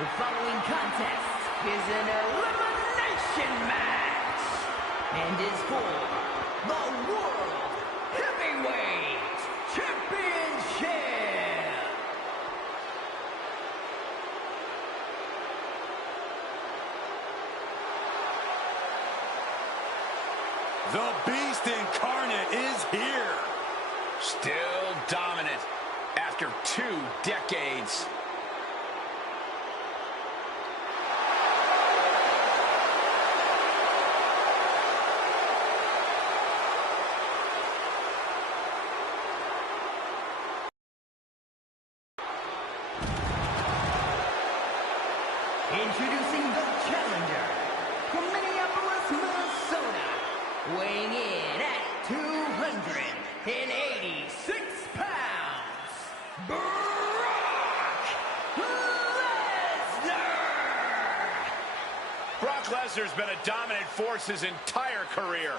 The following contest is an elimination match and is for the World Heavyweight Championship. The Beast Incarnate is here. Still dominant after 2 decades. Introducing the challenger from Minneapolis, Minnesota, weighing in at 286 pounds, Brock Lesnar! Brock Lesnar's been a dominant force his entire career.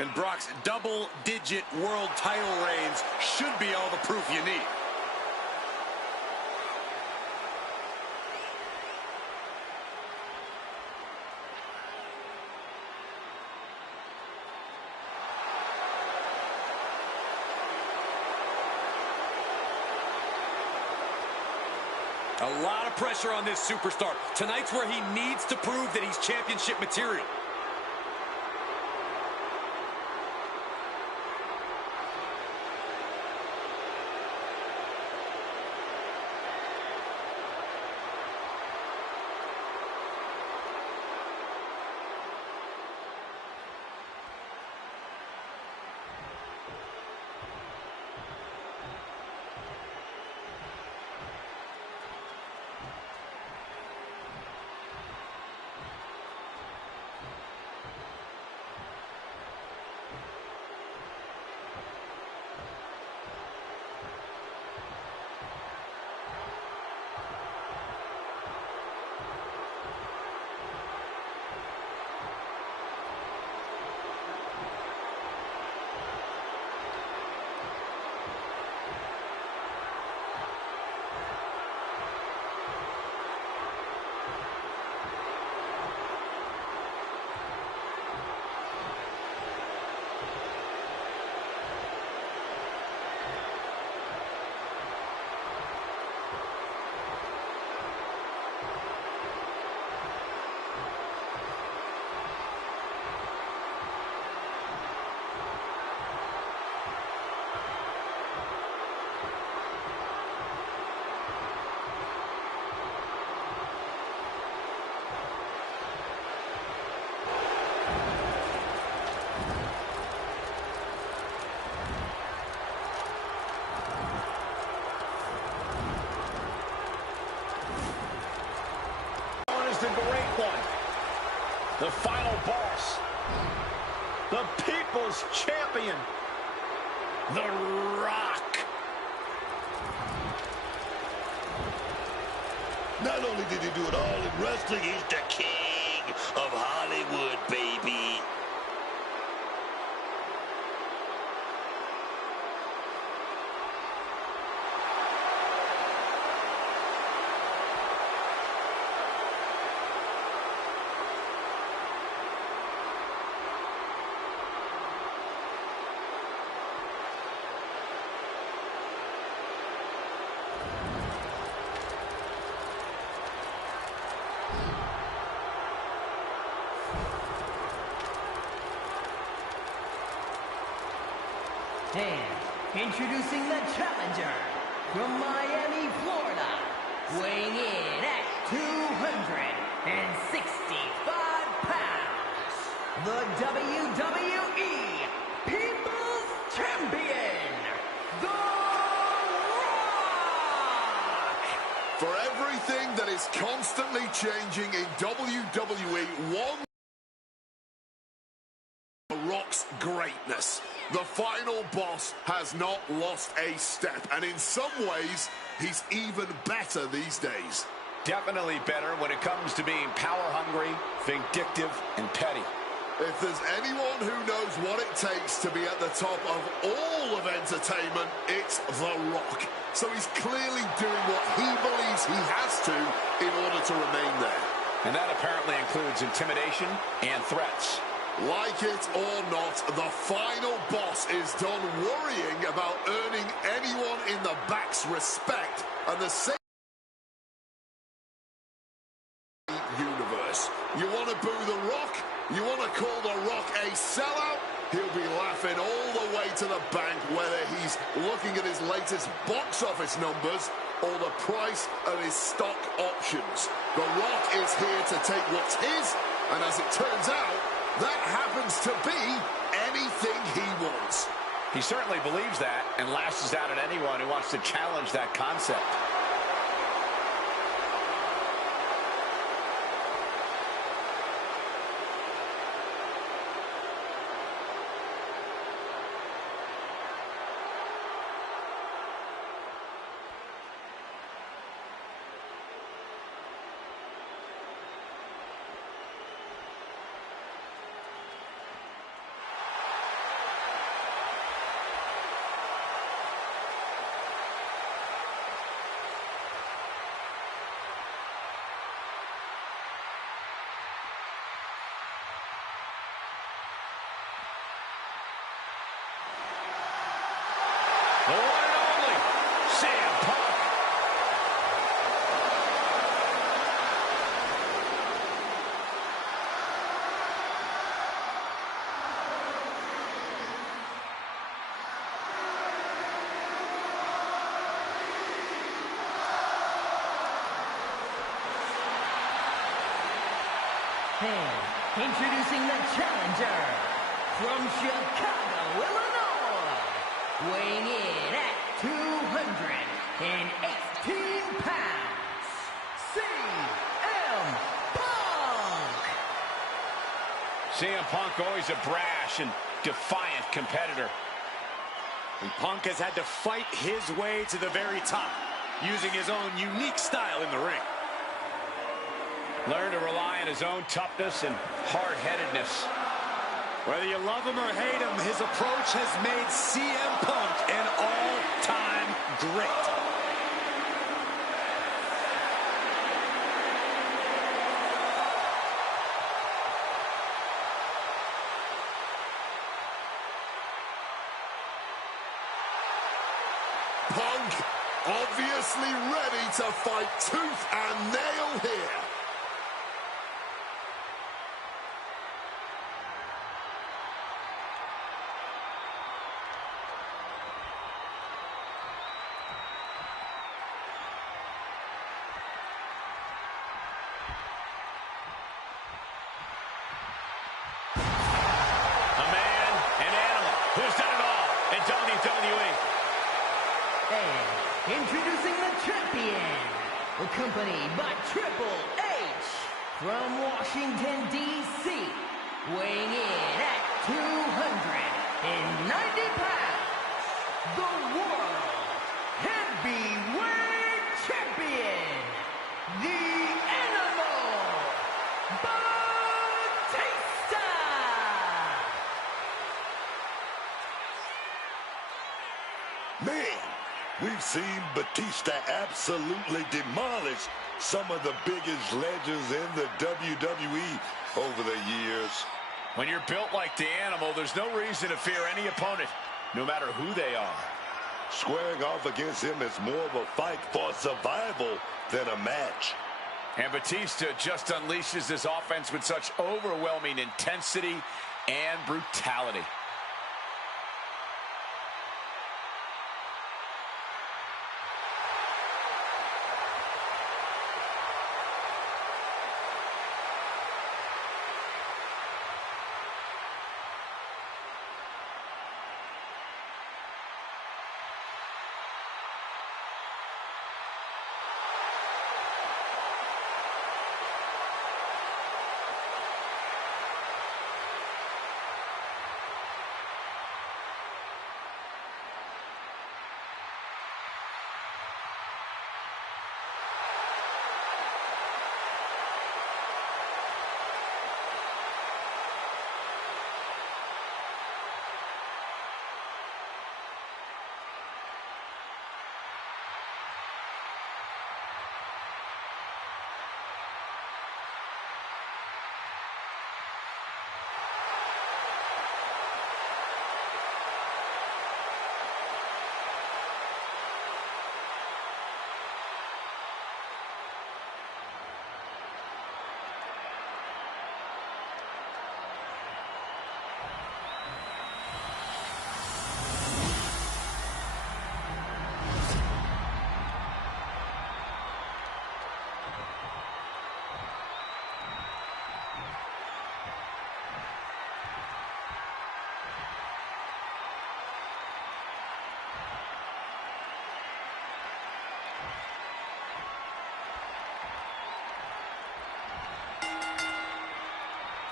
And Brock's double-digit world title reigns should be all the proof you need. A lot of pressure on this superstar. Tonight's where he needs to prove that he's championship material. The great one, the final boss, the people's champion, The Rock. Not only did he do it all in wrestling, he's the king of Hollywood, baby. And introducing the challenger from Miami, Florida, weighing in at 265 pounds, the WWE People's Champion, The Rock! For everything that is constantly changing in WWE, one The Rock's greatness. The final boss has not lost a step, and in some ways, he's even better these days. Definitely better when it comes to being power-hungry, vindictive, and petty. If there's anyone who knows what it takes to be at the top of all of entertainment, it's The Rock. So he's clearly doing what he believes he has to in order to remain there. And that apparently includes intimidation and threats. Like it or not, the final boss is done worrying about earning anyone in the back's respect and the same universe. You want to boo The Rock? You want to call The Rock a sellout? He'll be laughing all the way to the bank, whether he's looking at his latest box office numbers or the price of his stock options. The Rock is here to take what's his, and as it turns out, that happens to be anything he wants. He certainly believes that and lashes out at anyone who wants to challenge that concept. The one and only CM Punk. And introducing the challenger from Chicago, Illinois, weighing in at 218 pounds, CM Punk. CM Punk always a brash and defiant competitor. And Punk has had to fight his way to the very top, using his own unique style in the ring. Learn to rely on his own toughness and hard-headedness. Whether you love him or hate him, his approach has made CM Punk an all-time great. Punk obviously ready to fight tooth and nail here. Who's done it all in WWE? And introducing the champion, accompanied by Triple H from Washington, D.C., weighing in at 290 pounds, the World Heavyweight Champion, the Animal, Batista! Man, we've seen Batista absolutely demolish some of the biggest legends in the WWE over the years. When you're built like the Animal, there's no reason to fear any opponent, no matter who they are. Squaring off against him is more of a fight for survival than a match. And Batista just unleashes this offense with such overwhelming intensity and brutality.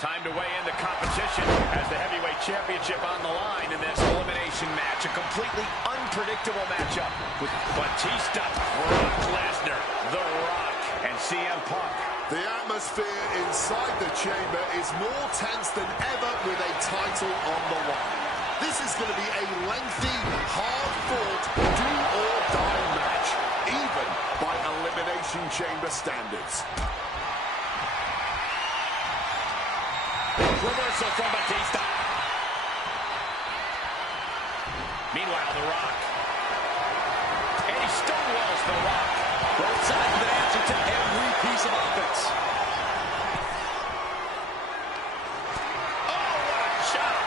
Time to weigh in the competition as the heavyweight championship on the line in this elimination match. A completely unpredictable matchup with Batista, Brock Lesnar, The Rock, and CM Punk. The atmosphere inside the chamber is more tense than ever with a title on the line. This is going to be a lengthy, hard-fought, do-or-die match, even by elimination chamber standards. Reversal from Batista. Meanwhile, The Rock. And he stonewalls The Rock. Both sides with an answer to every piece of offense. Oh, what a shot.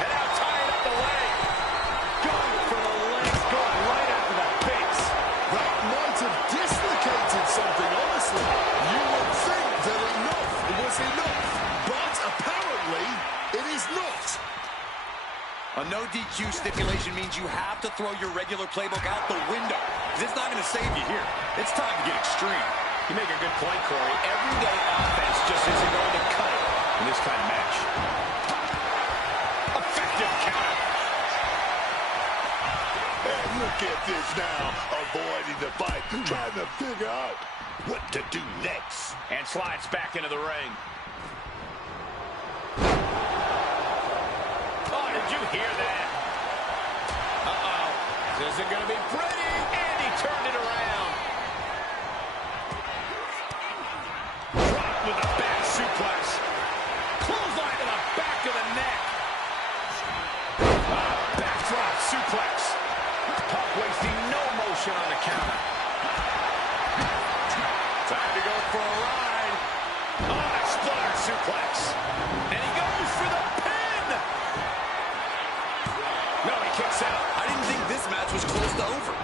And now tying up the leg. Going for the legs, going right after the face. That might have dislocated something, honestly. You would think that enough was enough. But apparently, it is not. A no DQ stipulation means you have to throw your regular playbook out the window. It's not going to save you here. It's time to get extreme. You make a good point, Corey. Everyday offense just isn't going to cut it in this kind of match. Effective counter. And look at this now, avoiding the bite, trying to figure out what to do next. And slides back into the ring. Oh, did you hear that? Uh-oh. This isn't going to be pretty. And he turned it around. Drop with a back suplex. Clothesline to the back of the neck. Backdrop suplex. Punk wasting no motion on the counter. Time to go for a ride. Oh, exploder suplex. And he goes for the pin. No, he kicks out. I didn't think this match was close to over.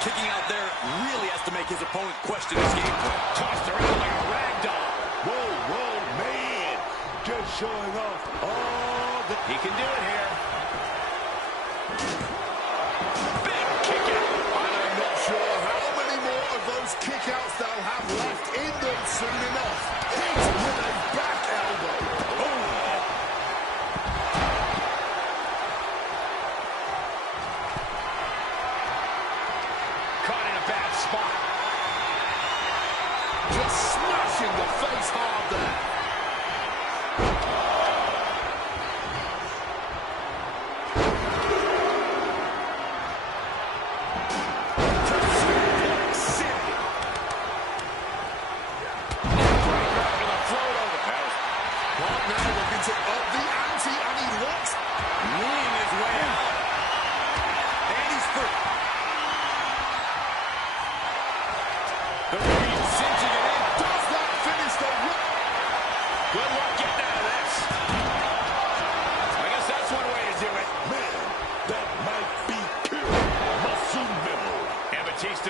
Kicking out there really has to make his opponent question his gameplay. Tossed around like a rag doll. Whoa, whoa, man. Just showing off all the... He can do it here. Big kick out. I'm not sure how many more of those kickouts they'll have left in them soon enough. Hit with a back elbow. Oh. Caught in a bad spot. Just smashing the face hard there.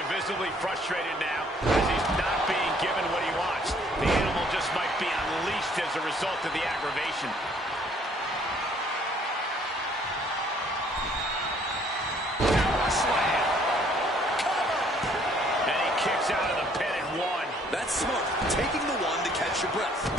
Visibly frustrated now as he's not being given what he wants. The animal just might be unleashed as a result of the aggravation. Slam. Cover. And he kicks out of the pin at one. That's smart. Taking the one to catch your breath.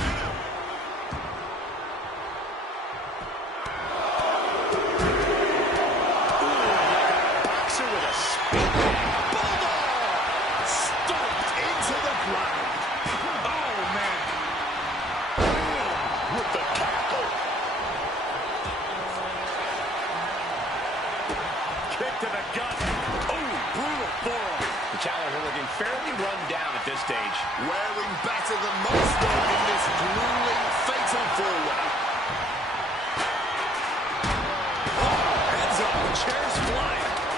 Fairly run down at this stage. Wearing better than most though in this grueling fatal four-way. Oh, heads up, chairs flying.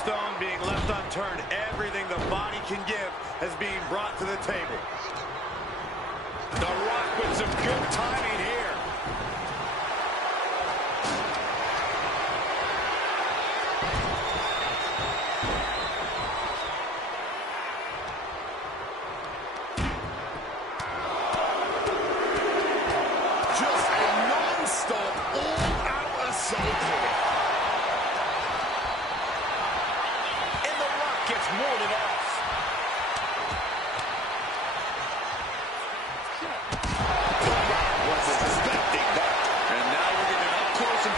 stone being left unturned. Everything the body can give is being brought to the table. The Rock with some good timing here. Just a non-stop, all-out assault here. And The Rock gets warded off.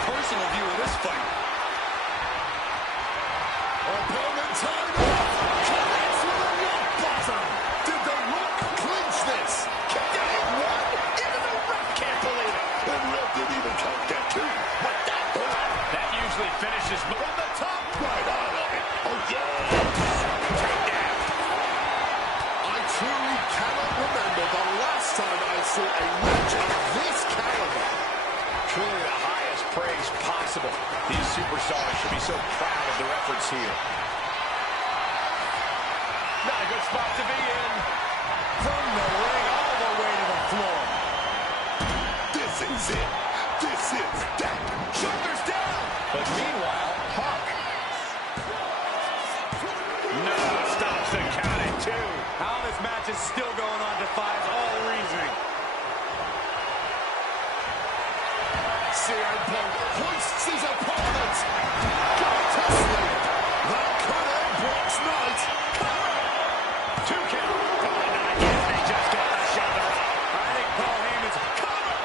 Personal view of this fight. Opponent tied off. Connects with a rock bottom. Did The Rock clinch this? Kicked out at one. Even The Rock can't believe it. The ref didn't even count that too. But that usually finishes from the top. Right out of it. Oh, yeah. Takedown. I truly cannot remember the last time I saw a match of this caliber. Truly the highest praise possible. These superstars should be so proud of their efforts here. Not a good spot to be in. From the ring all the way to the floor. This is it. This is that. Shoulders down. But meanwhile, Punk. No, stops the count at 2. How this match is still going on defies all reasoning. CM Punk hoists his opponent. Got to sleep. That could end Brock's night. 2 count. Oh, not again. They just got the shot of I think Paul Heyman's cover.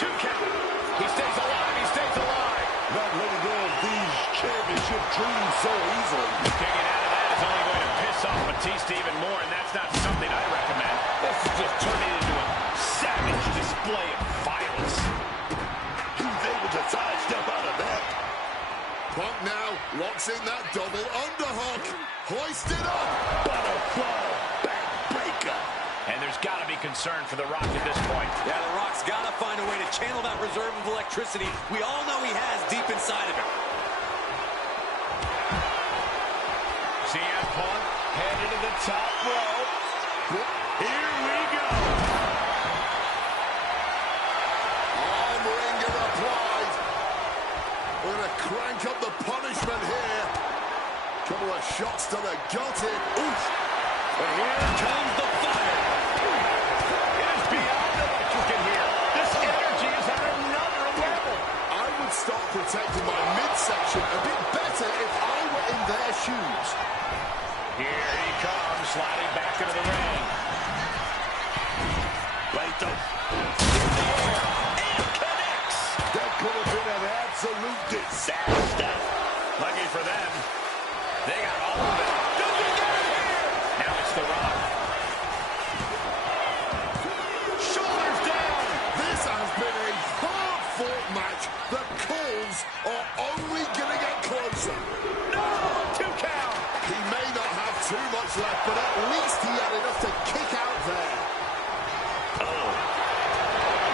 2 count. He stays alive. He stays alive. Not letting go of these championship dreams so easily. Kicking out of that is only going to piss off Batista even more, and that's not something I recommend. This is just turning into a savage display of violence. He's able to sidestep out of that. Punk now locks in that double underhook. Hoisted up. Butterfly backbreaker. And there's got to be concern for The Rock at this point. Yeah, The Rock's got to find a way to channel that reserve of electricity we all know he has deep inside of him. CM Punk headed to the top rope. Here we go. Arm-wringer applied. We're going to crank up the punishment here. Couple of shots to the gut here. Oof. But here comes the fire. It is beyond electric in here. This energy is at another level. I would start protecting my midsection a bit better if I were in their shoes. Here he comes, sliding back into the ring. Right though. And connects. That could have been an absolute disaster. Lucky for them, they got all of it. Does he get it here? Now it's The Rock. Shoulders down. This has been a hard-fought match. The calls are only going to get closer. No! 2 count. He may not have too much left, but at least he had enough to kick out there.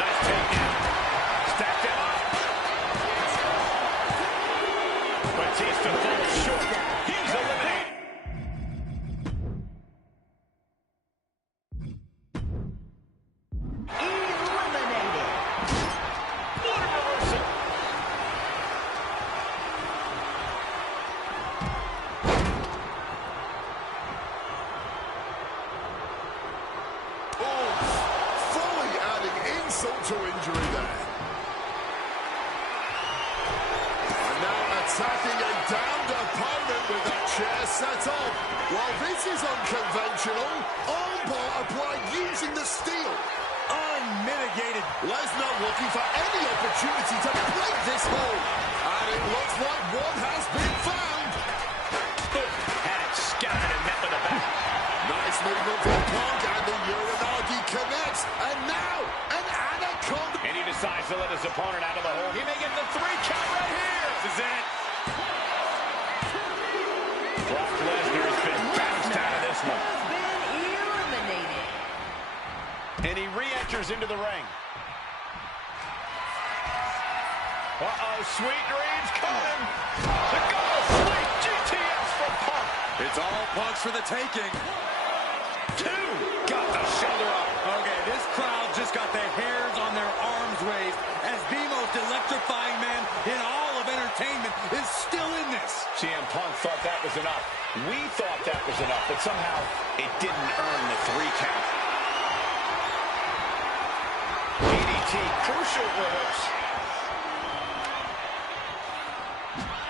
Nice takedown. Stacked it up. Batista falls short. He's eliminated. Eliminated. What a reversal. Fully adding insult to injury there. And now attacking a downed opponent with that chair set up. While this is unconventional, armbar applied using the steel. Unmitigated. Lesnar looking for any opportunity to break this hold. And it looks like one has been found. Had it scouted and met with a back. Nice movement from Punk, and the Uranagi connects. And now, an anaconda. And he decides to let his opponent out of the hole. He may get the 3 count right here. This is it. Brock Lesnar has been bounced out of this one. Has been eliminated. And he re-enters into the ring. Uh-oh, sweet dreams coming. The goal, sweet It's all Punk's for the taking. 2. Got the shoulder up. Okay, this crowd just got the hairs on their arms raised as the most electrifying man in all of entertainment is still in this. CM Punk thought that was enough. We thought that was enough, but somehow it didn't earn the 3 count. DDT, crucial for this.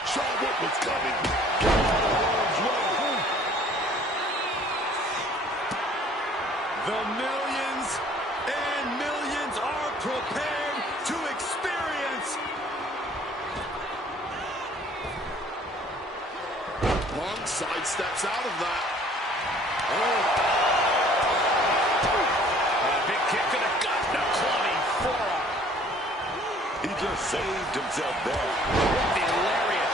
Saw what was coming. Get out of harm's way. The millions and millions are prepared to experience. Punk sidesteps out of that. A big kick to the gut. The clubbing forearm. He just saved himself there. The lariat.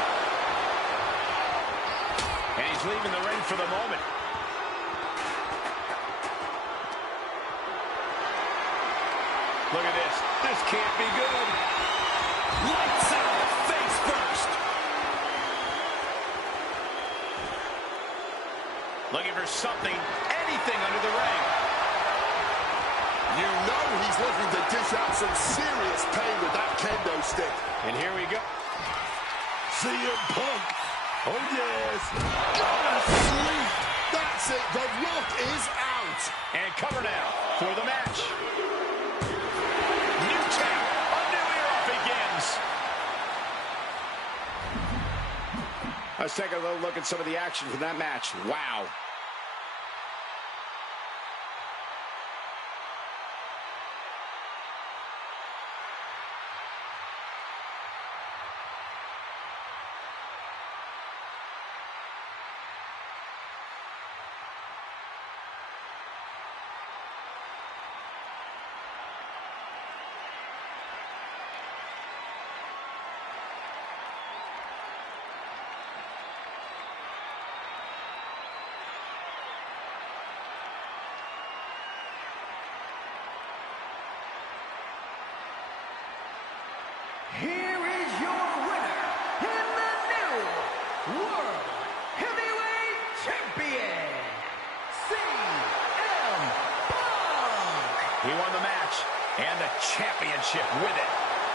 And he's leaving the ring for the moment. Look at this. This can't be good. Lights out, face first. Looking for something, anything under the ring. You know he's looking to dish out some serious pain with that kendo stick. And here we go. CM Punk. Oh, yes. Sleep. That's it. The Rock is out. And cover now for the match. New champ. A new era begins. Let's take a little look at some of the action from that match. Wow. Here is your winner, and the new World Heavyweight Champion, CM Punk. He won the match and the championship with it.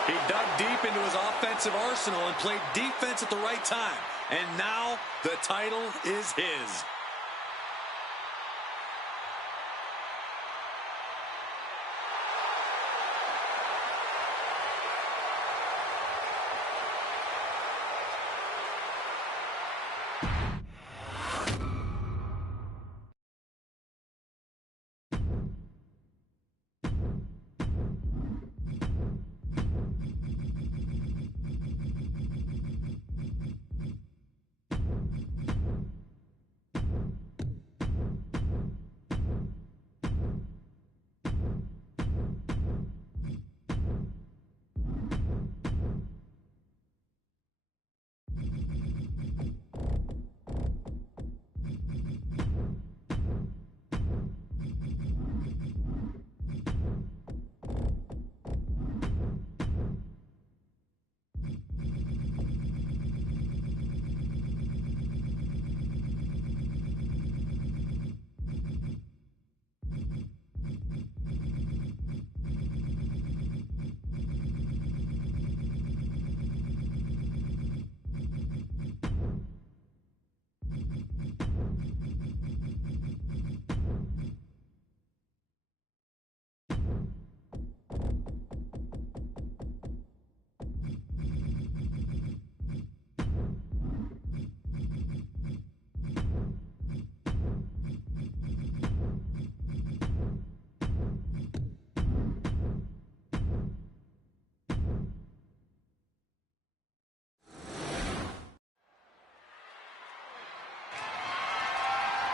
He dug deep into his offensive arsenal and played defense at the right time. And now the title is his.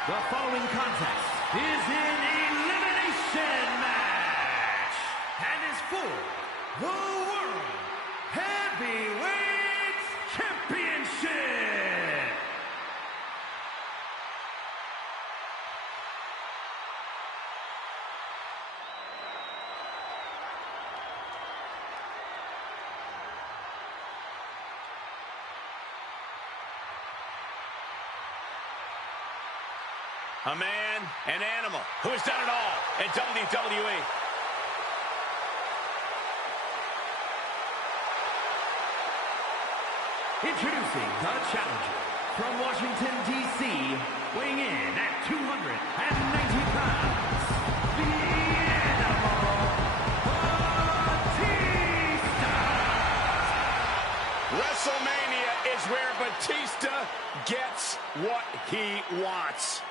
The following contest is an elimination match and is for the World Heavyweight Championship. A man, an animal, who has done it all in WWE. Introducing the challenger from Washington, D.C., weighing in at 290 pounds, the Animal, Batista! WrestleMania is where Batista gets what he wants.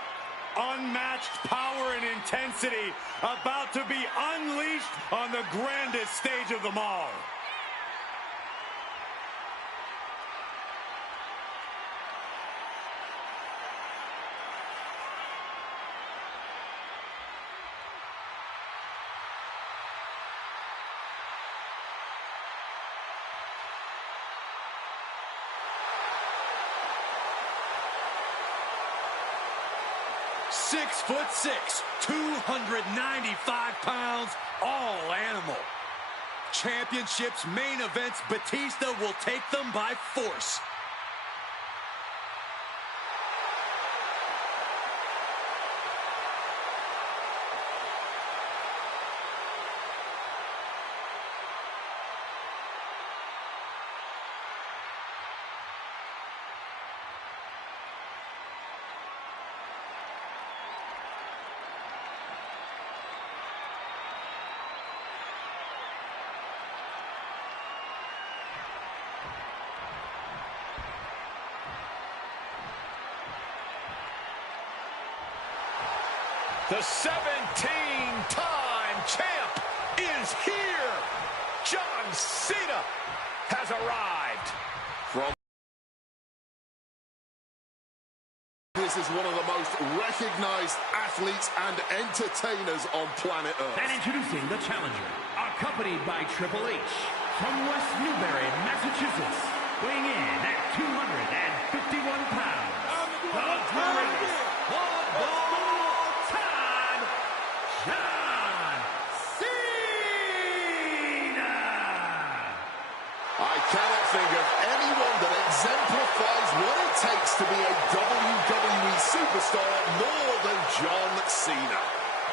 Unmatched power and intensity about to be unleashed on the grandest stage of them all. Six foot six, 295 pounds, all animal. Championships, main events, Batista will take them by force. The 17-time champ is here. John Cena has arrived. This is one of the most recognized athletes and entertainers on planet Earth. And introducing the challenger, accompanied by Triple H, from West Newbury, Massachusetts, weighing in at 251 pounds, the greatest of all time, John Cena! I cannot think of anyone that exemplifies what it takes to be a WWE superstar more than John Cena.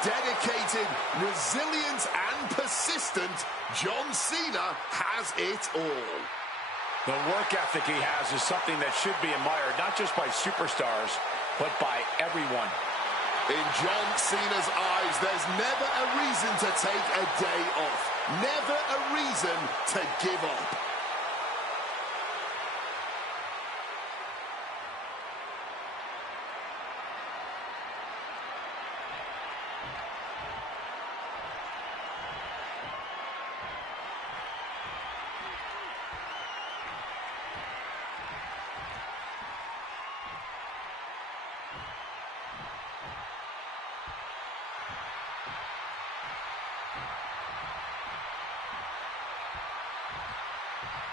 Dedicated, resilient, and persistent, John Cena has it all. The work ethic he has is something that should be admired, not just by superstars, but by everyone. In John Cena's eyes, there's never a reason to take a day off. Never a reason to give up.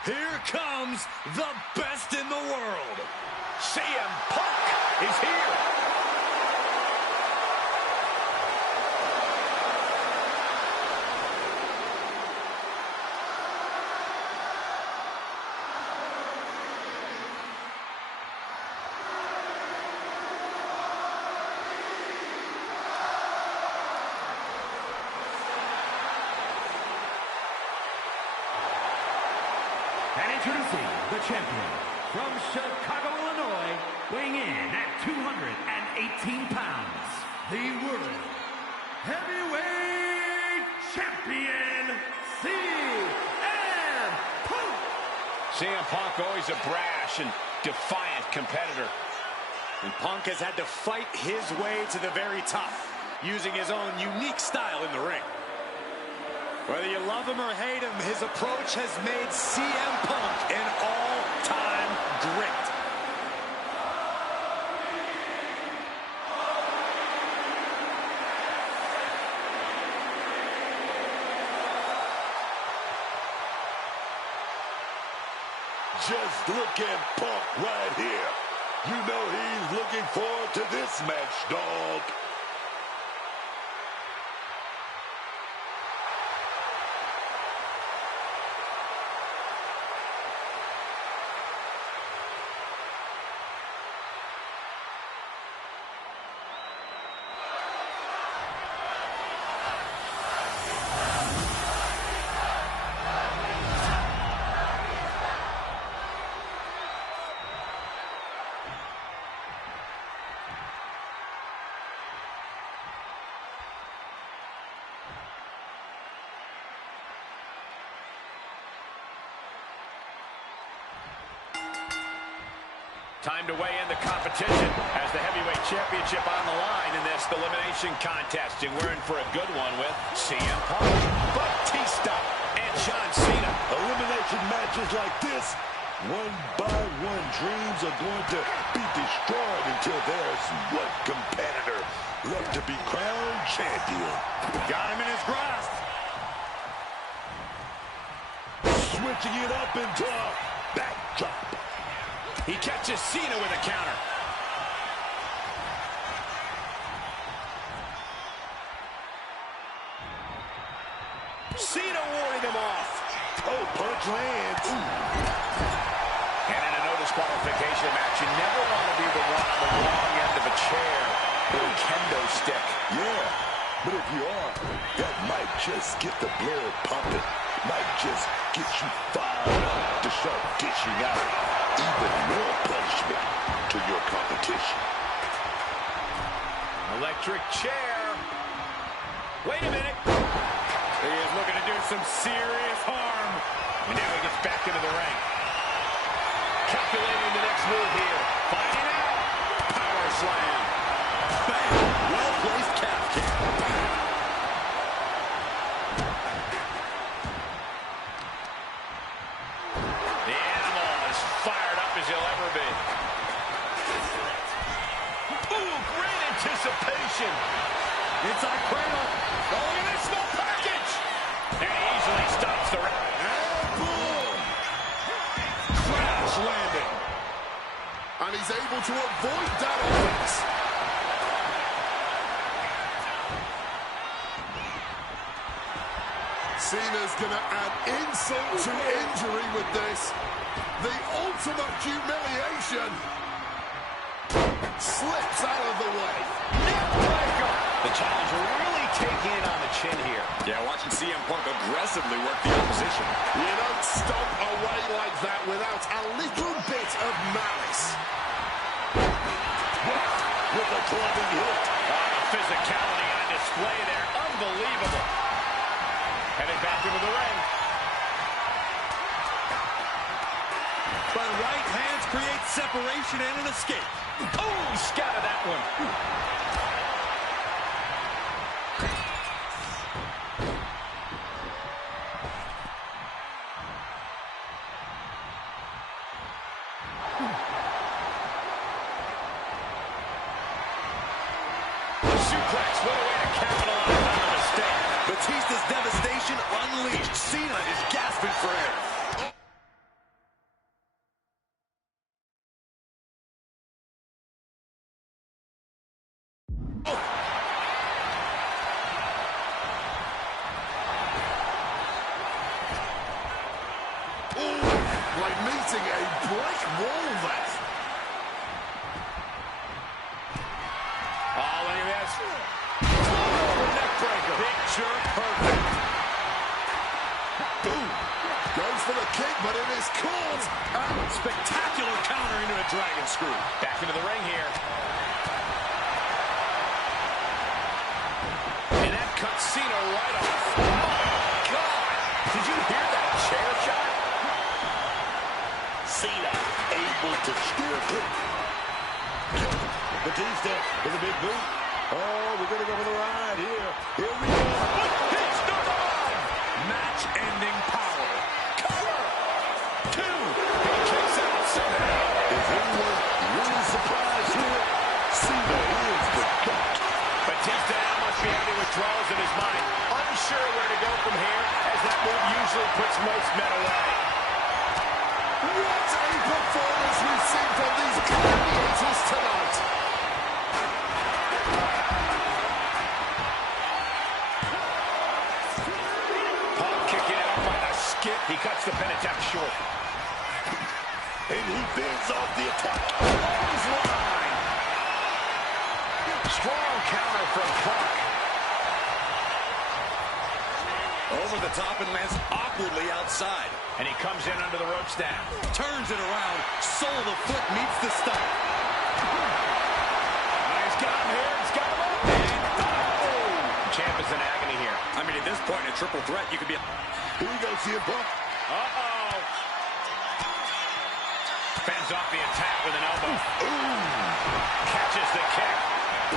Here comes the best in the world. CM Punk is here. And introducing the champion from Chicago, Illinois, weighing in at 218 pounds, the World Heavyweight Champion, CM Punk! CM Punk always a brash and defiant competitor. And Punk has had to fight his way to the very top, using his own unique style in the ring. Whether you love him or hate him, his approach has made CM Punk an all-time great. Just look at Punk right here. You know he's looking forward to this match, dog. Time to weigh in the competition as the heavyweight championship on the line in this elimination contest. And we're in for a good one with CM Punk, Batista, and John Cena. Elimination matches like this, one by one, dreams are going to be destroyed until there's one competitor left to be crowned champion. Got him in his grasp. Switching it up into a backdrop. He catches Cena with a counter. Cena warding him off. Oh, punch lands. And in a no disqualification match, you never want to be the one on the wrong end of a chair or a kendo stick. Yeah, but if you are, that might just get the blood pumping. Might just get you fired up to start dishing out even more punishment to your competition. Electric chair. Wait a minute. He is looking to do some serious harm. And now he gets back into the ring. Calculating the next move here. Finding out. Power slam. Bam. Well-placed calf kick. The animal is fired up as he'll ever be. Ooh, great anticipation. Inside cradle. Oh, look at this small package. And he easily stops the ring. And boom! Crash landing. And he's able to avoid that offense. Cena's going to add insult to injury with this. The ultimate humiliation. Slips out of the way. Neckbreaker. The challenger really taking it on the chin here. Yeah, watching CM Punk aggressively work the opposition. You don't stomp away like that without a little bit of malice. With a clubbing hit. The physicality on display there. Unbelievable. Heading back into the ring. But right hands create separation and an escape. Oh, scattered that one. Suplex, what a way to capitalize on the mistake. Batista's devastation unleashed. Cena is gasping for air. Like meeting a brick wall there. Oh, look at this. Oh, neckbreaker. Picture perfect. Boom. Goes for the kick, but it is caught. And Spectacular counter into a dragon screw. Back into the ring here. And that cuts Cena right off. My God. Did you hear that chair shot? Cena able to steer clear. Batista with a big boot. Oh, we're going to go for the ride here. Here we go. Hits the run. Match-ending power. Cover. 2. He kicks out somehow. Is anyone really surprised here? Cena is the GOAT. Batista now must be having withdrawals in his mind. Unsure where to go from here, as that move usually puts most men away. what a performance we've seen from these gladiators tonight. Punk kicking out by the skip. He cuts the pin attempt short. And he fends off the attack. Clothesline. Strong counter from Punk. Over the top and lands awkwardly outside. And he comes in under the ropes now. Turns it around. Sole of the foot meets the stomach. He's got him here. He's got him up. And champ is in agony here. I mean, at this point in a triple threat, you could be... Here we go, CM Punk. Uh-oh. Fans off the attack with an elbow. Ooh. Catches the kick.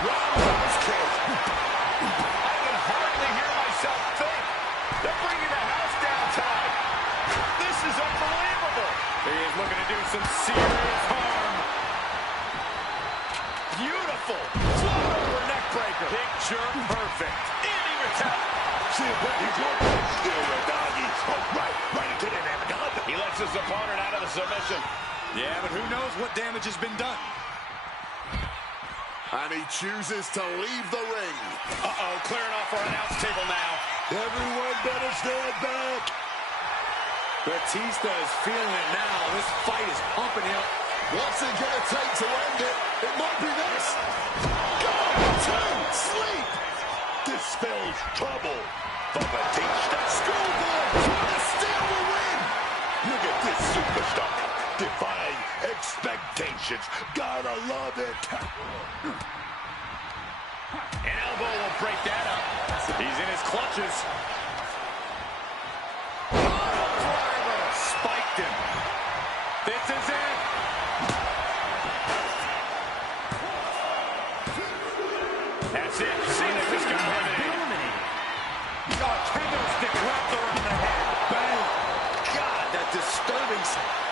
Roundhouse kick. I can hardly hear myself think. They're bringing the house down tonight. This is unbelievable. He is looking to do some serious harm. Beautiful. Float over neck breaker. Picture perfect. And he retaliates. See what he's working. Still a doggy. Oh, right into the anaconda. He lets his opponent out of the submission. Yeah, but who knows what damage has been done. And he chooses to leave the ring. Uh-oh, clearing off our announce table now. Everyone better stand back. Batista is feeling it now. This fight is pumping him. What's it going to take to end it? It might be this. Go to sleep. This spells trouble for Batista. Schoolboy trying to steal the win. Look at this superstar. Defying expectations. Gotta love it. An elbow will break that up. He's in his clutches. Spiked him. This is it. That's it. Cena's just got eliminated. Kendo stick wrapped around the head. Bang. God, that disturbing.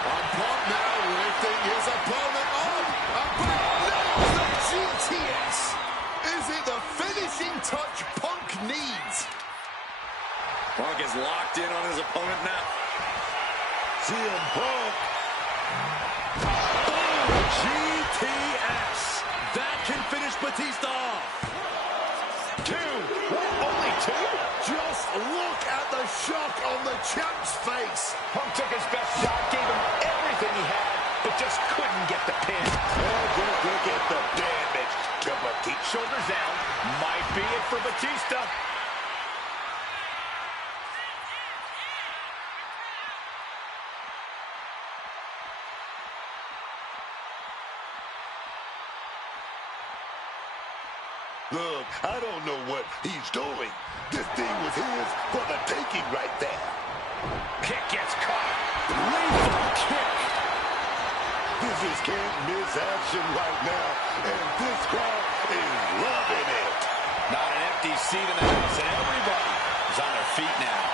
And Punk now lifting his opponent up. And nails the GTS. Is it the finishing touch Punk needs? Punk is locked in on his opponent now. CM Punk. Boom! GTS. That can finish Batista off. Only two? Just look at the shock on the champ's face. Punk took his best shot, gave him everything he had, but just couldn't get the pin. Oh, just look at the damage to Batista. Shoulders down. Might be it for Batista. Look, I don't know what he's doing. This thing was his for the taking right there. Kick gets caught. Lethal kick. This is can't miss action right now, and this crowd is loving it. Not an empty seat in the house, and everybody is on their feet now.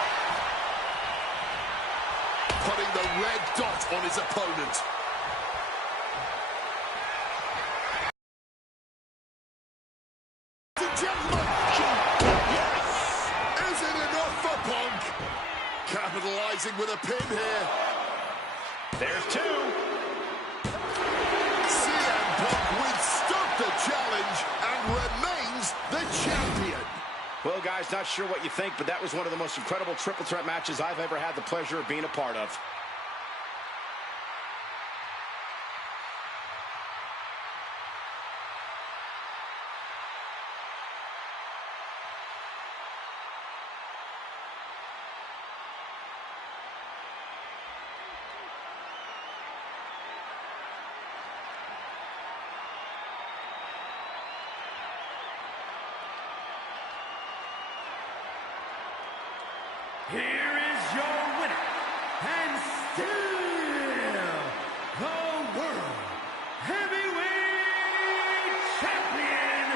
Putting the red dot on his opponent. Capitalizing with a pin here. There's two. CM Punk withstood the challenge and remains the champion. Well, guys, not sure what you think, but that was one of the most incredible triple threat matches I've ever had the pleasure of being a part of. Here is your winner, and still the World Heavyweight Champion,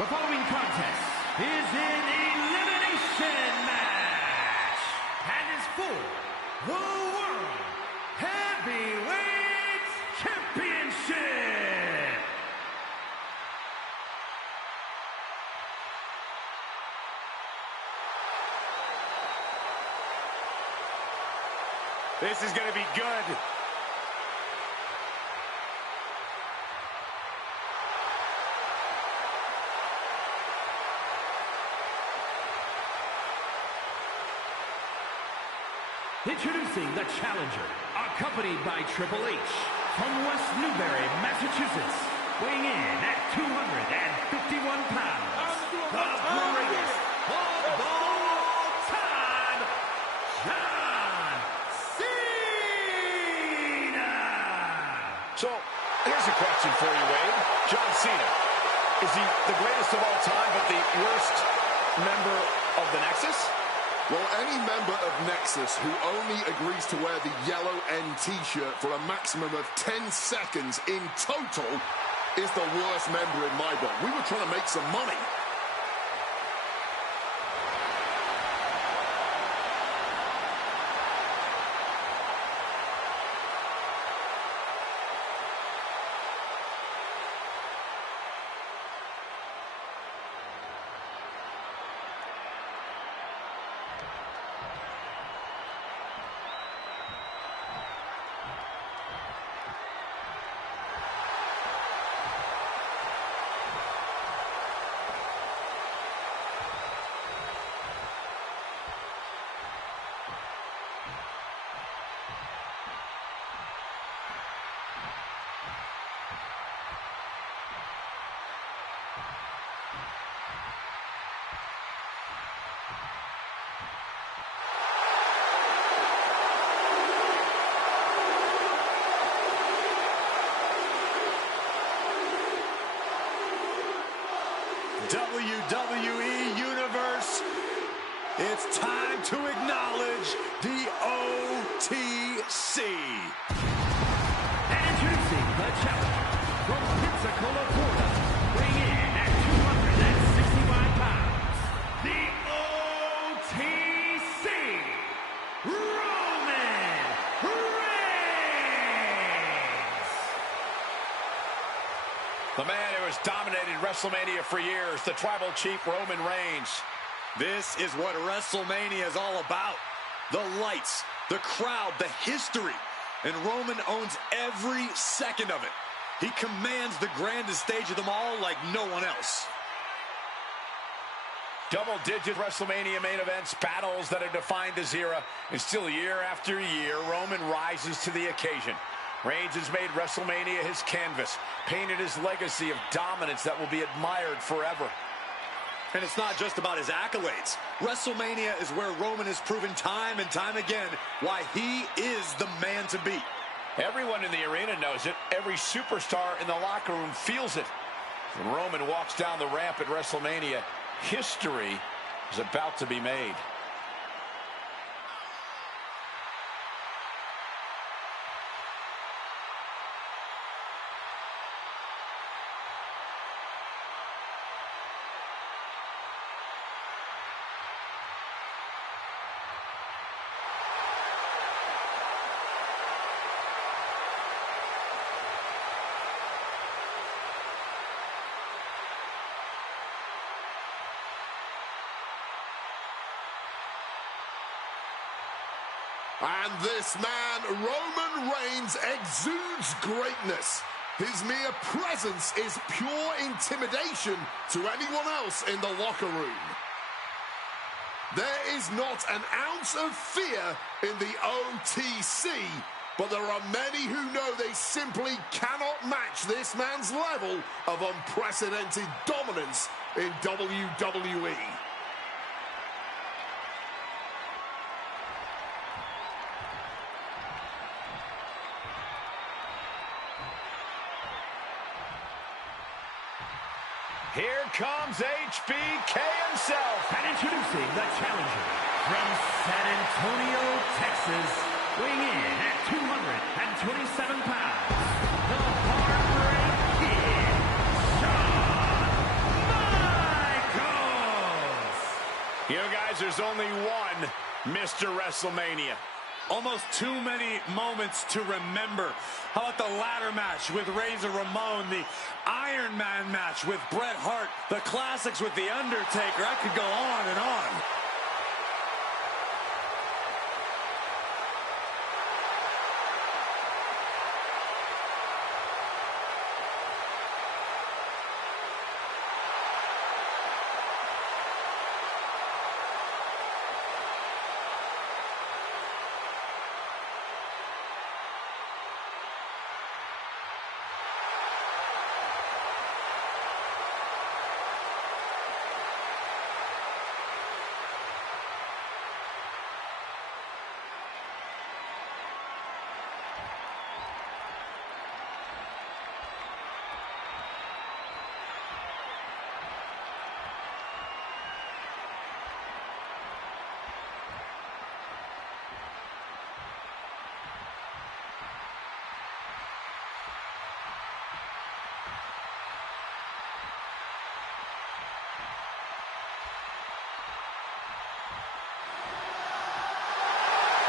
The following contest is an elimination match and is for the World Heavyweight Championship. This is going to be good. Introducing the challenger, accompanied by Triple H, from West Newbury, Massachusetts, weighing in at 251 pounds, the greatest of all time, John Cena! So, here's a question for you, Wade. John Cena, is he the greatest of all time, but the worst member of the Nexus? Well, any member of Nexus who only agrees to wear the yellow N t-shirt for a maximum of 10 seconds in total is the worst member in my book. We were trying to make some money. WWE Universe, it's time to acknowledge the OTC. And introducing the challenger, from Pensacola, Florida, weighing in at 265 pounds, the OTC, Roman Reigns! The man who has dominated WrestleMania for years, the Tribal Chief Roman Reigns. This is what WrestleMania is all about. The lights, the crowd, the history. And Roman owns every second of it. He commands the grandest stage of them all like no one else. Double-digit WrestleMania main events, battles that have defined this era, and still year after year, Roman rises to the occasion. Reigns has made WrestleMania his canvas, painted his legacy of dominance that will be admired forever. And it's not just about his accolades. WrestleMania is where Roman has proven time and time again why he is the man to beat. Everyone in the arena knows it. Every superstar in the locker room feels it. When Roman walks down the ramp at WrestleMania, history is about to be made. And this man, Roman Reigns, exudes greatness. His mere presence is pure intimidation to anyone else in the locker room. There is not an ounce of fear in the OTC, but there are many who know they simply cannot match this man's level of unprecedented dominance in WWE. Here comes HBK himself. And introducing the challenger, from San Antonio, Texas, weighing in at 227 pounds, the Heartbreak Kid, Shawn Michaels! You know, guys, there's only one Mr. WrestleMania. Almost too many moments to remember. How about the ladder match with Razor Ramon, the Iron Man match with Bret Hart, the classics with The Undertaker. I could go on and on.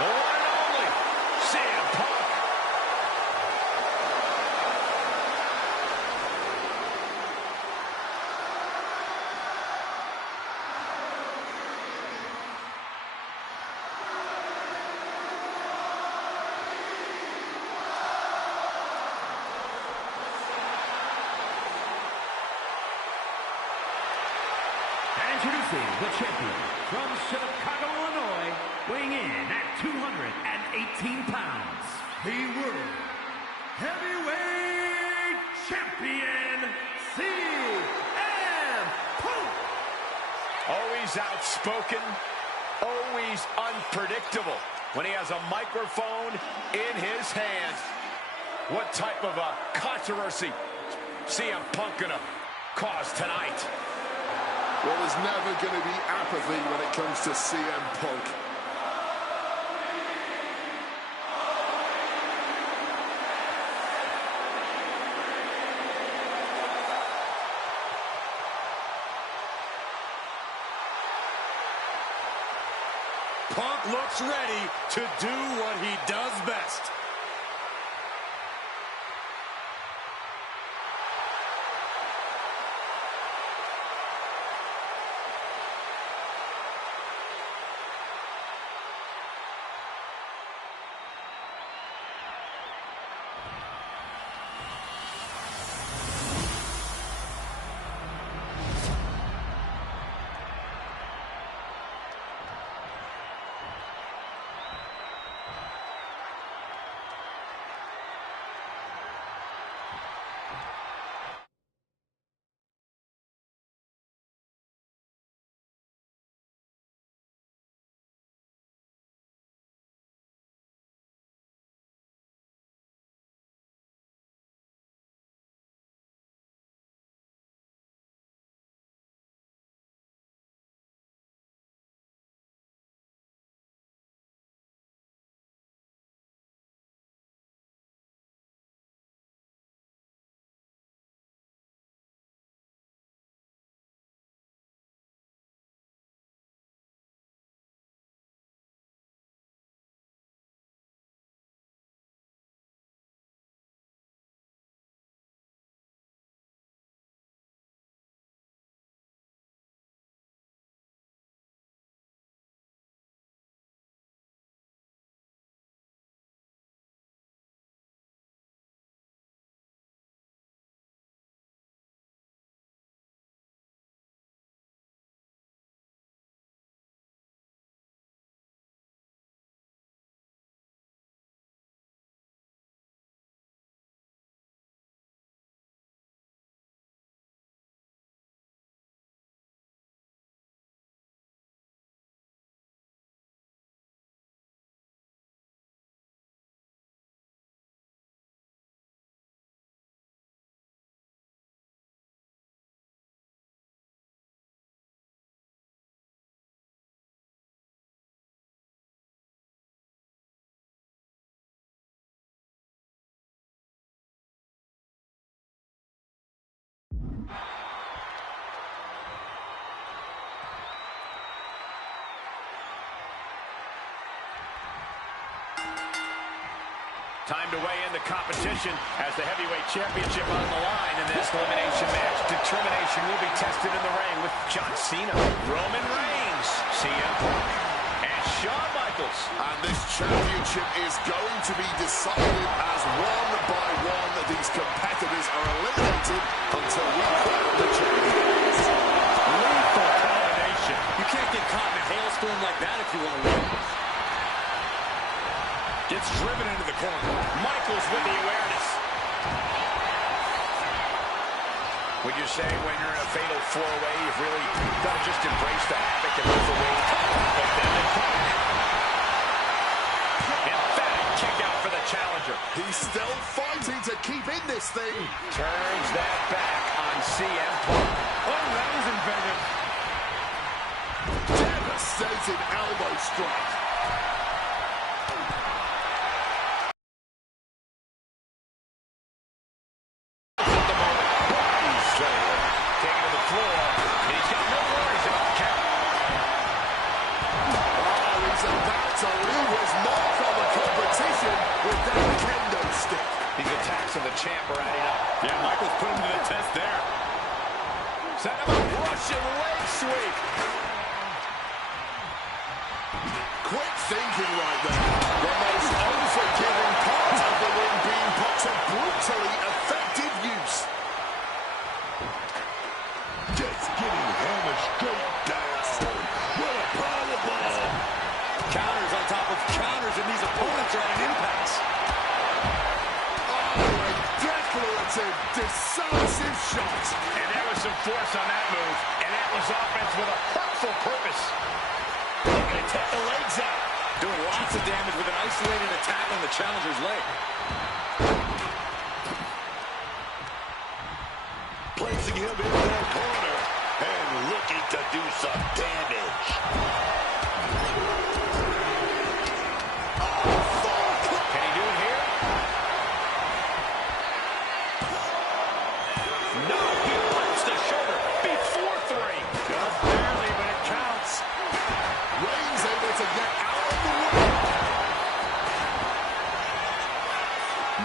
The one and only CM Punk. Introducing the champion from Chicago, Illinois, weighing in at 218 pounds, the World Heavyweight Champion, CM Punk. Always outspoken, always unpredictable when he has a microphone in his hand. What type of a controversy CM Punk gonna cause tonight? Well, there's never going to be apathy when it comes to CM Punk. Punk looks ready to do what he does best. Time to weigh in the competition as the heavyweight championship on the line in this elimination match. Determination will be tested in the ring with John Cena, Roman Reigns, CM Punk, and Shawn Michaels. And this championship is going to be decided as one by one these competitors are eliminated until we crown the champions. Lethal combination. You can't get caught in a hailstorm like that if you want to win. Gets driven into the corner. Michaels with the awareness. Would you say when you're in a fatal four-way, you've really got to just embrace the havoc and move away? But then they come. Emphatic kick out for the challenger. He's still fighting to keep in this thing. Turns that back on CM Punk. Oh, that was inventive. Devastating elbow strike. Champ are adding up. Yeah, Michaels put him to the test there. Set him up, Russian leg sweep. Quick thinking right there. The most unforgiving part of the ring being put to brutally effective use. Just getting hammered straight down. What a powerbomb. Counters on top of counters, and these opponents are at an impasse. Decisive shot. And there was some force on that move. And that was offense with a hurtful purpose. Looking to take the legs out. Doing lots of damage with an isolated attack on the challenger's leg. Placing him in that corner and looking to do some damage. Can he do it here? No, he punched the shoulder before three. Just barely, but it counts. Reigns able to get out of the way.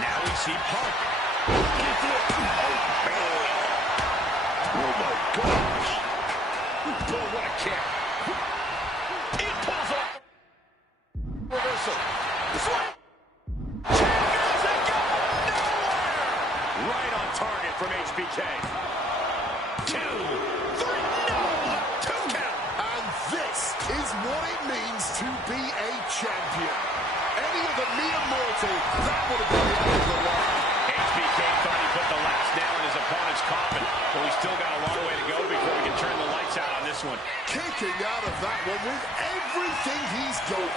Now we see Punk. Oh my gosh. Oh, what a kick. He pulls off. Reversal. Swing. Champions that go nowhere. Right on target from HBK. 2, 3, no. 2 count. And this is what it means to be a champion. Any other mere mortal, that would have been the end of the line. HBK thought he put the last nail in his opponent's coffin, but we still got a long way to go before we can turn the lights out on this one. Kicking out of that one with everything he's got.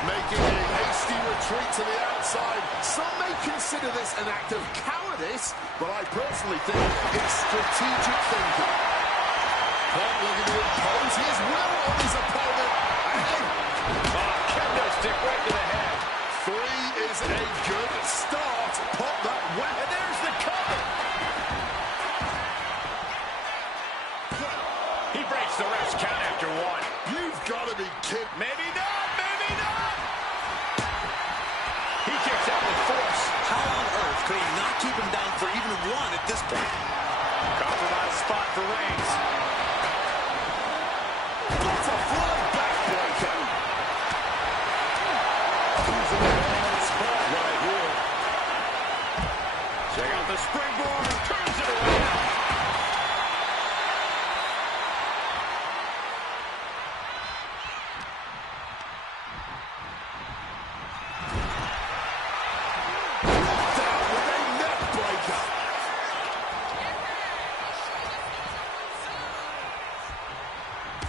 Making a hasty retreat to the outside. Some may consider this an act of cowardice, but I personally think it's strategic thinking. Punk looking to impose his will on his opponent. Kendo stick right to the head. 3 is a good start. Pop that wet. And there's the cover. He breaks the ref's count after 1. You've got to be kidding. Maybe not, maybe not. He kicks out with force. How on earth could he not keep him down for even 1 at this point? Compromised spot for Reigns. That's a flying backbreaker. He's in a bad spot right here. Check out the springboard. Turns it around. Down with a neck breaker.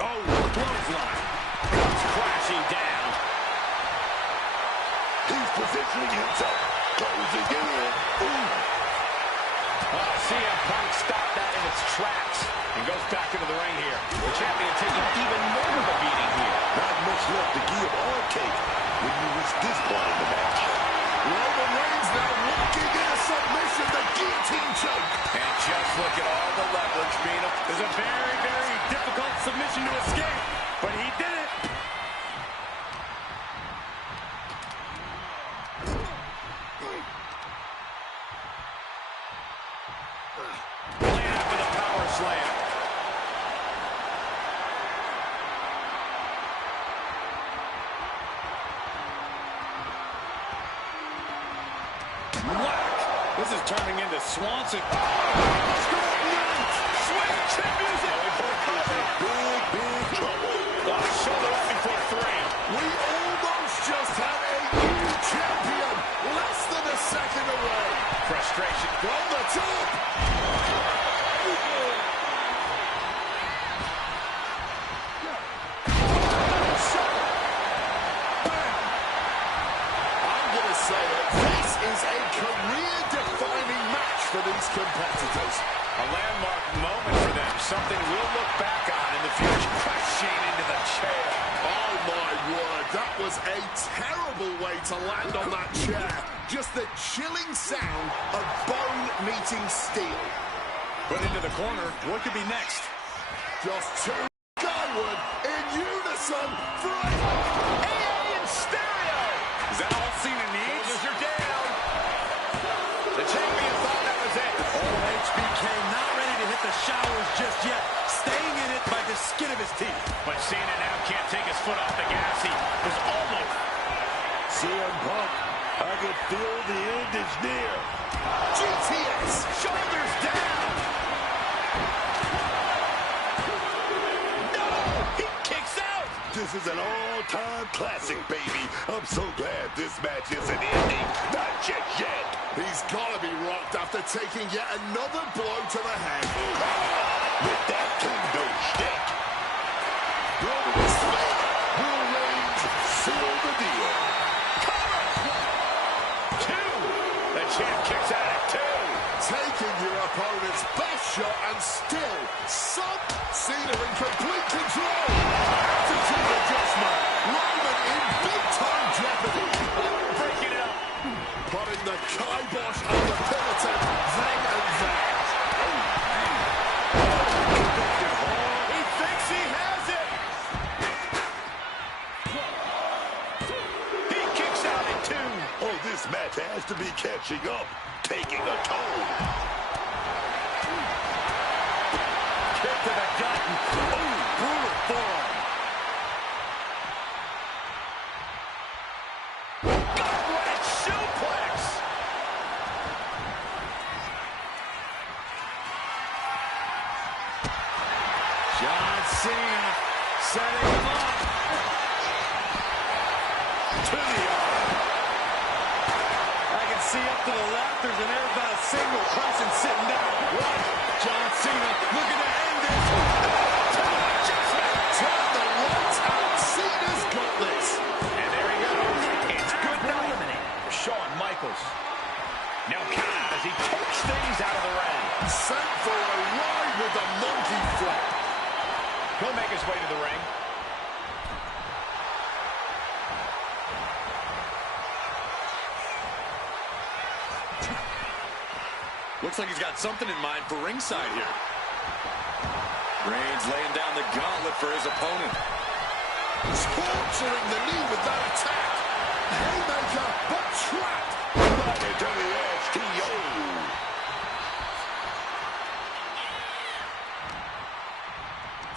Oh, clothesline. Comes crashing down. He's positioning himself. Closing in. Ooh. CM Punk stopped that in its tracks and goes back into the ring here. The champion taking even more of a beating here. Not much left to give or take when you reach this point in the match. Roman Reigns now locking in a submission, the guillotine choke. And just look at all the leverage being up. It's a very, very difficult submission to escape, but he did it. Whack! This is turning into Swanson. Sweet chin music. Big trouble. Shoulder up before 3. We almost just had a new champion, less than a second away. Frustration. From the top. I'm going to say it. This is a career-defining match for these competitors. A landmark moment for them. Something we'll look back on in the future. Crashing into the chair. Oh, my word. That was a terrible way to land on that chair. Just the chilling sound of bone meeting steel. Put into the corner. What could be next? Just two skyward in unison for a AA in stereo. Is that all Cena needs? Shoulders are down. The champion thought that was it. Old HBK not ready to hit the showers just yet. Staying in it by the skin of his teeth. But Cena now can't take his foot off the gas. He was almost. CM Punk, I can feel the end is near. GTS. Shoulders down. No! He kicks out. This is an all-time classic, baby. I'm so glad this match isn't ending. Not just yet. He's got to be rocked after taking yet another blow to the head. With that kendo stick. Roman is split. Will Reigns seal the deal. The champ kicks out at 2. Taking your opponent's best shot and still some Cena in complete control. Attitude adjustment. Roman in big-time jeopardy. Breaking it up. Putting the kibosh on the penitent then and there. He thinks he has it. He kicks out at 2. Oh, this match has to be catching up, taking a toll. Kick to the gut. Ooh, brutal forearm. Gut-wrench suplex. John Cena setting him up. To the arm. I can see up to the left. There's an airbound single person sitting down. What? John Cena looking to end this. Turn the lights out. Cena's got this. And there he goes. It's good night. Shawn Michaels. No count out as he takes things out of the ring. Sent for a ride with the monkey flip. He'll make his way to the ring. Looks like he's got something in mind for ringside here. Reigns laying down the gauntlet for his opponent. Torturing the knee with that attack. Haymaker, but trapped. Right into the STO.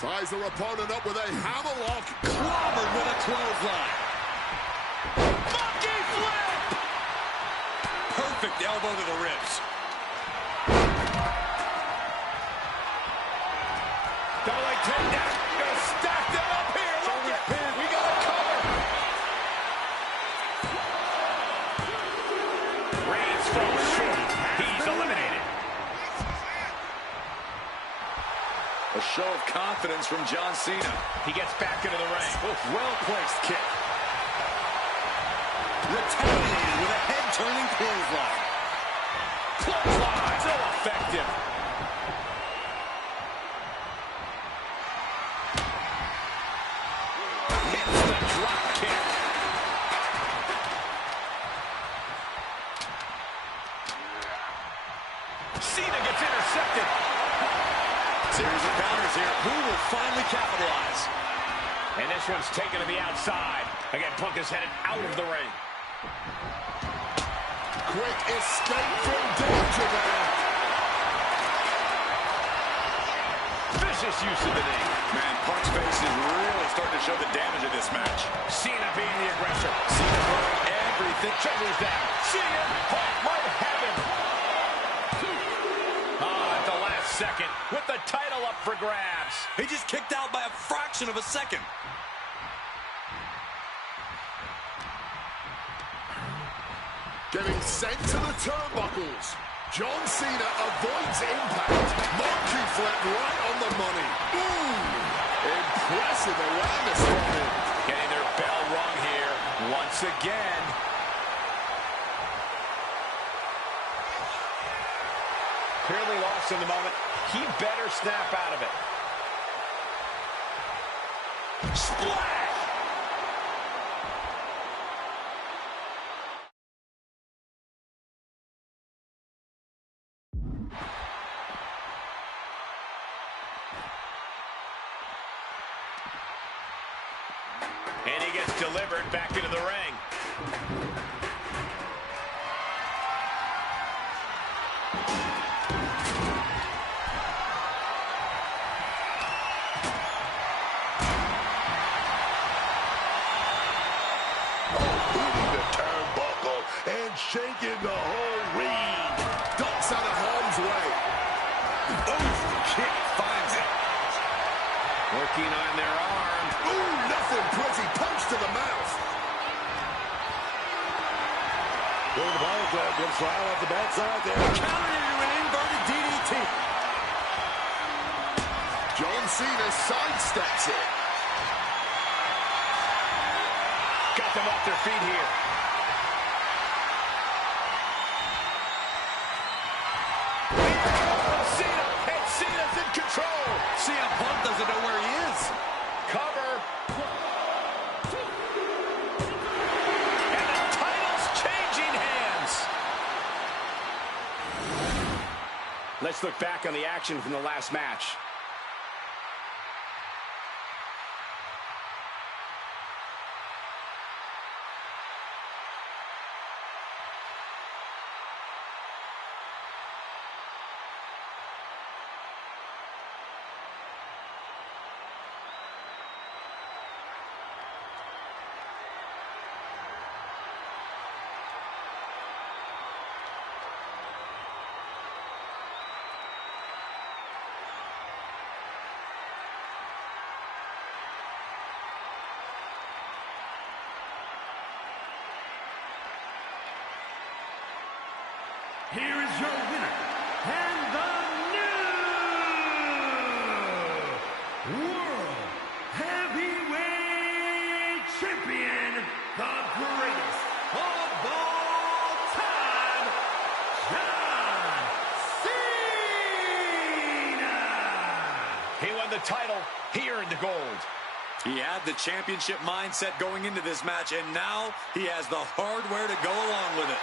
Ties their opponent up with a hammerlock. Clobbered with a clothesline. Monkey flip! Perfect elbow to the ribs. Double leg takedown. Gonna stack them up here. Look at pin. We got a cover. Reigns falls short. He's eliminated. A show of confidence from John Cena. He gets back into the ring. Well-placed kick. Retaliated with a head-turning clothesline. Clothesline. So effective. Hits the drop kick. Cena gets intercepted. Series of counters here. Who will finally capitalize? And this one's taken to the outside. Again, Punk is headed out of the ring. Quick escape from danger there. Vicious use of the knee. Man, Punk's face is really starting to show the damage of this match. Cena being the aggressor. Cena throwing everything. Shoulders down. CM Punk right second with the title up for grabs. He just kicked out by a fraction of a second. Getting sent to the turnbuckles. John Cena avoids impact. Monkey flip right on the money. Ooh, impressive awareness from him. Getting their bell rung here once again. Clearly lost in the moment. He better snap out of it. Splash! And he gets delivered back into the ring. Hitting the turnbuckle and shaking the whole ring. Ducks out of harm's way. Oof, kick finds it. Working on their arm. Ooh, nothing pretty. Punch to the mouth. Going to the power club. Good fly off the backside there. Countered into an inverted DDT. John Cena sidesteps it. Got them off their feet here. Cena, and Cena's in control. CM Punk doesn't know where he is. Cover. And the title's changing hands. Let's look back on the action from the last match. Here is your winner, and the new World Heavyweight Champion, the greatest of all time, John Cena! He won the title. He earned the gold. He had the championship mindset going into this match, and now he has the hardware to go along with it.